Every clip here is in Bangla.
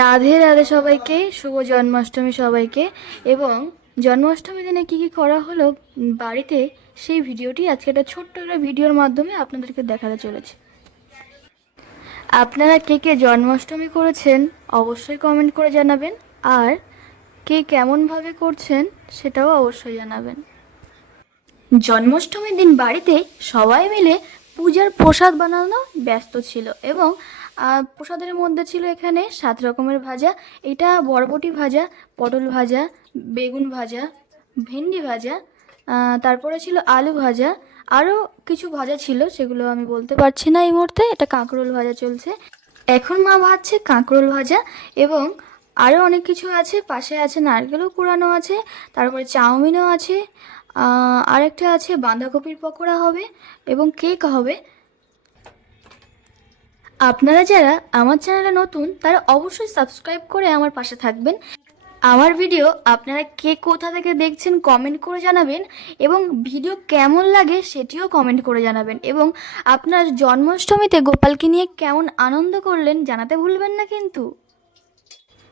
রাধে রাধে সবাইকে, শুভ জন্মাষ্টমী সবাইকে। এবং জন্মাষ্টমীর দিনে কি কি করা হলো বাড়িতে, সেই ভিডিওটি আজকে একটা ছোট্ট একটা ভিডিওর মাধ্যমে আপনাদেরকে দেখাতে চলেছে। আপনারা কে কে জন্মাষ্টমী করেছেন অবশ্যই কমেন্ট করে জানাবেন, আর কে কেমনভাবে করছেন সেটাও অবশ্যই জানাবেন। জন্মাষ্টমীর দিন বাড়িতে সবাই মিলে পূজার প্রসাদ বানানো ব্যস্ত ছিল, এবং প্রসাদের মধ্যে ছিল এখানে 7 রকমের ভাজা। এটা বরবটি ভাজা, পটল ভাজা, বেগুন ভাজা, ভেন্ডি ভাজা, তারপরে ছিল আলু ভাজা, আরও কিছু ভাজা ছিল, সেগুলো আমি বলতে পারছি না এই মুহূর্তে। এটা কাঁকরোল ভাজা চলছে এখন, মা ভাজছে কাঁকরোল ভাজা। এবং আরও অনেক কিছু আছে, পাশে আছে নারকেলও কুড়ানো আছে, তারপরে চাউমিনও আছে, আরেকটা আছে বাঁধাকপির পকোড়া হবে, এবং কেক হবে। আপনারা যারা আমার চ্যানেলে নতুন তারা অবশ্যই সাবস্ক্রাইব করে আমার পাশে থাকবেন। আমার ভিডিও আপনারা কে কোথা থেকে দেখছেন কমেন্ট করে জানাবেন, এবং ভিডিও কেমন লাগে সেটিও কমেন্ট করে জানাবেন, এবং আপনার জন্মাষ্টমীতে গোপালকে নিয়ে কেমন আনন্দ করলেন জানাতে ভুলবেন না কিন্তু।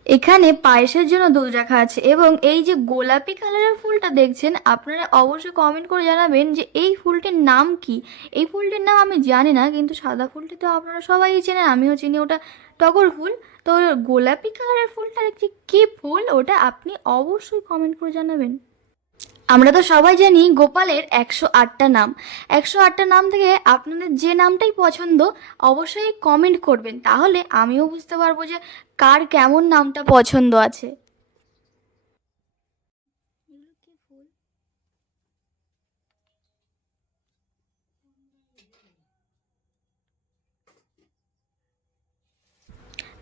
এখানে পায়েসের জন্য দুধ রাখা আছে, এবং এই যে গোলাপি কালারের ফুলটা দেখছেন আপনারা অবশ্যই কমেন্ট করে জানাবেন যে এই ফুলটির নাম কি। এই ফুলটির নাম আমি জানি না, কিন্তু সাদা ফুলটি তো আপনারা সবাই চেনেন, আমিও চিনি, ওটা টগর ফুল। তো গোলাপি কালারের ফুলটা দেখছি কী ফুল, ওটা আপনি অবশ্যই কমেন্ট করে জানাবেন। আমরা তো সবাই জানি গোপালের 108টা নাম। 108টা নাম থেকে আপনাদের যে নামটাই পছন্দ অবশ্যই কমেন্ট করবেন, তাহলে আমিও বুঝতে পারবো যে কার কেমন নামটা পছন্দ আছে।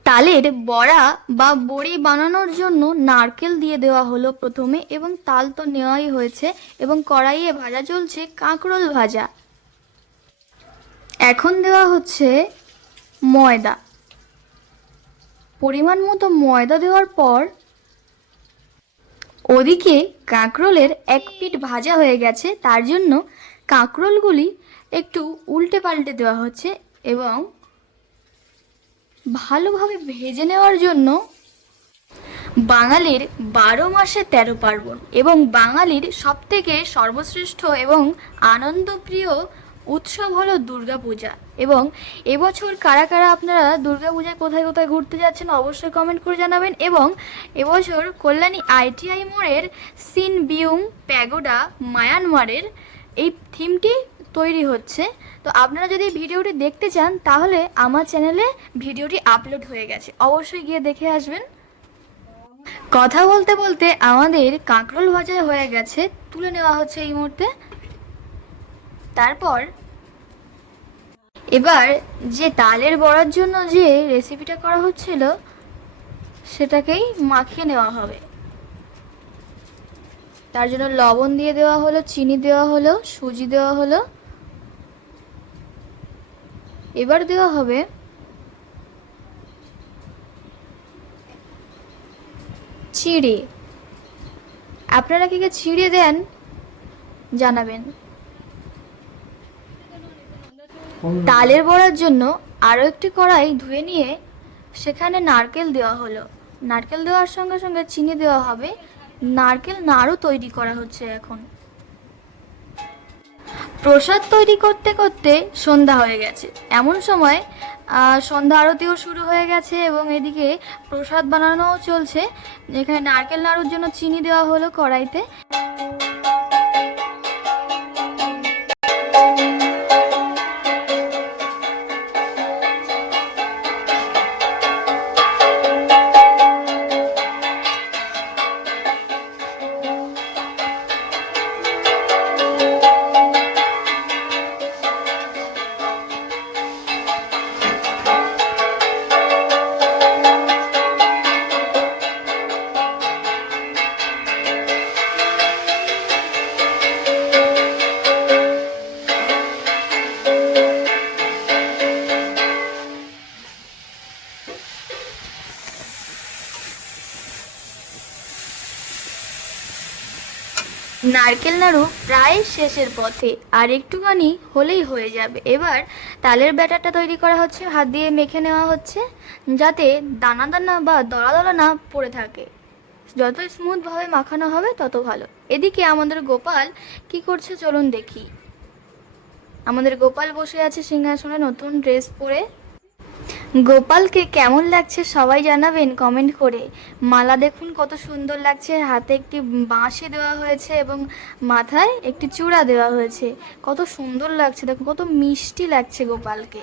তালের বড়া বা বড়ি বানানোর জন্য নারকেল দিয়ে দেওয়া হলো প্রথমে, এবং তাল তো নেওয়াই হয়েছে, এবং কড়াইয়ে ভাজা চলছে কাঁকরোল ভাজা। এখন দেওয়া হচ্ছে ময়দা। পরিমাণ মতো ময়দা দেওয়ার পর ওদিকে কাঁকরোলের এক পিঠ ভাজা হয়ে গেছে, তার জন্য কাঁকরোলগুলি একটু উল্টে পাল্টে দেওয়া হচ্ছে, এবং ভালোভাবে ভেজে নেওয়ার জন্য বাঙালির 12 মাসে 13 পার্বণ, এবং বাঙালির সবথেকে সর্বশ্রেষ্ঠ এবং আনন্দপ্রিয় উৎসব হলো দুর্গাপূজা। এবং এবছর কারা কারা আপনারা দুর্গাপূজায় কোথায় কোথায় ঘুরতে যাচ্ছেন অবশ্যই কমেন্ট করে জানাবেন। এবং এবছর কল্যাণী ITI মোড়ের সিনবিউং প্যাগোডা মায়ানমারের এই থিমটি তৈরি হচ্ছে। তো আপনারা যদি ভিডিওটি দেখতে চান তাহলে আমার চ্যানেলে ভিডিওটি আপলোড হয়ে গেছে, অবশ্যই গিয়ে দেখে আসবেন। কথা বলতে বলতে আমাদের কাঁকরোল ভাজা হয়ে গেছে, তুলে নেওয়া হচ্ছে এই মুহূর্তে। তারপর এবার যে তালের বড়ার জন্য যে রেসিপিটা করা হচ্ছিল সেটাকেই মাখিয়ে নেওয়া হবে। তার জন্য লবণ দিয়ে দেওয়া হলো, চিনি দেওয়া হলো, সুজি দেওয়া হলো। এবার দেওয়া হবে চিড়ে। আপনারা কি চিড়ে দেন জানাবেন। তালের বড়ার জন্য আরও একটি কড়াই ধুয়ে নিয়ে সেখানে নারকেল দেওয়া হলো। নারকেল দেওয়ার সঙ্গে সঙ্গে চিনি দেওয়া হবে। নারকেল নাড়ু তৈরি করা হচ্ছে এখন। প্রসাদ তৈরি করতে করতে সন্ধ্যা হয়ে গেছে, এমন সময় সন্ধ্যা আরতিও শুরু হয়ে গেছে, এবং এদিকে প্রসাদ বানানোও চলছে। এখানে নারকেল নাড়ুর জন্য চিনি দেওয়া হলো কড়াইতে। নারকেল নাড়ু প্রায় শেষের পথে, আর একটুখানি হলেই হয়ে যাবে। এবার তালের ব্যাটারটা তৈরি করা হচ্ছে, হাত দিয়ে মেখে নেওয়া হচ্ছে যাতে দানা দানা বা দলা দলা না পড়ে থাকে। যত স্মুথভাবে মাখানো হবে তত ভালো। এদিকে আমাদের গোপাল কি করছে চলুন দেখি। আমাদের গোপাল বসে আছে সিংহাসনে নতুন ড্রেস পরে। গোপালকে কেমন লাগছে সবাই জানাবেন কমেন্ট করে। মালা দেখুন কত সুন্দর লাগছে, হাতে একটি বাঁশি দেওয়া হয়েছে এবং মাথায় একটি চূড়া দেওয়া হয়েছে। কত সুন্দর লাগছে, দেখুন কত মিষ্টি লাগছে গোপালকে।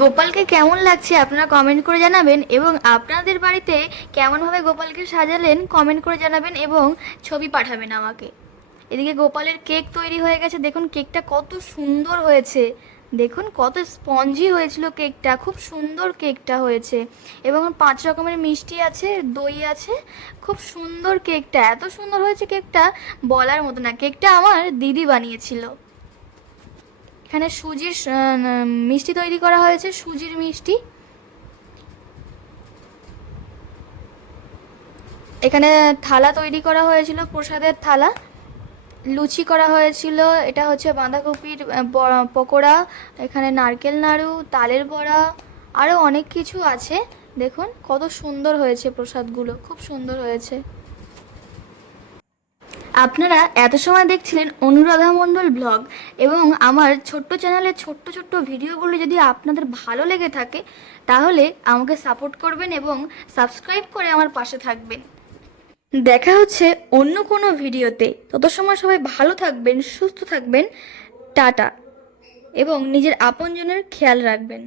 গোপালকে কেমন লাগছে আপনারা কমেন্ট করে জানাবেন, এবং আপনাদের বাড়িতে কেমনভাবে গোপালকে সাজালেন কমেন্ট করে জানাবেন এবং ছবি পাঠাবেন আমাকে। এদিকে গোপালের কেক তৈরি হয়ে গেছে, দেখুন কেকটা কত সুন্দর হয়েছে, দেখুন কত স্পঞ্জি হয়েছিল কেকটা, খুব সুন্দর কেকটা হয়েছে। এবং 5 রকমের মিষ্টি আছে, দই আছে, খুব সুন্দর কেকটা, এত সুন্দর হয়েছে কেকটা বলার মতো না। কেকটা আমার দিদি বানিয়েছিল। এখানে সুজির মিষ্টি তৈরি করা হয়েছে, সুজির মিষ্টি। এখানে থালা তৈরি করা হয়েছিল, প্রসাদের থালা। লুচি করা হয়েছিল, এটা হচ্ছে বাঁধাকপির পকোড়া। এখানে নারকেল নাড়ু, তালের বড়া, আরও অনেক কিছু আছে। দেখুন কত সুন্দর হয়েছে প্রসাদগুলো, খুব সুন্দর হয়েছে। আপনারা এত সময় দেখছিলেন অনুরাধা মণ্ডল ব্লগ, এবং আমার ছোট্ট চ্যানেলের ছোট্ট ছোট্ট ভিডিওগুলো যদি আপনাদের ভালো লেগে থাকে তাহলে আমাকে সাপোর্ট করবেন এবং সাবস্ক্রাইব করে আমার পাশে থাকবেন। দেখা হচ্ছে অন্য কোনো ভিডিওতে, তত সময় সবাই ভালো থাকবেন, সুস্থ থাকবেন। টাটা, এবং নিজের আপনজনের খেয়াল রাখবেন।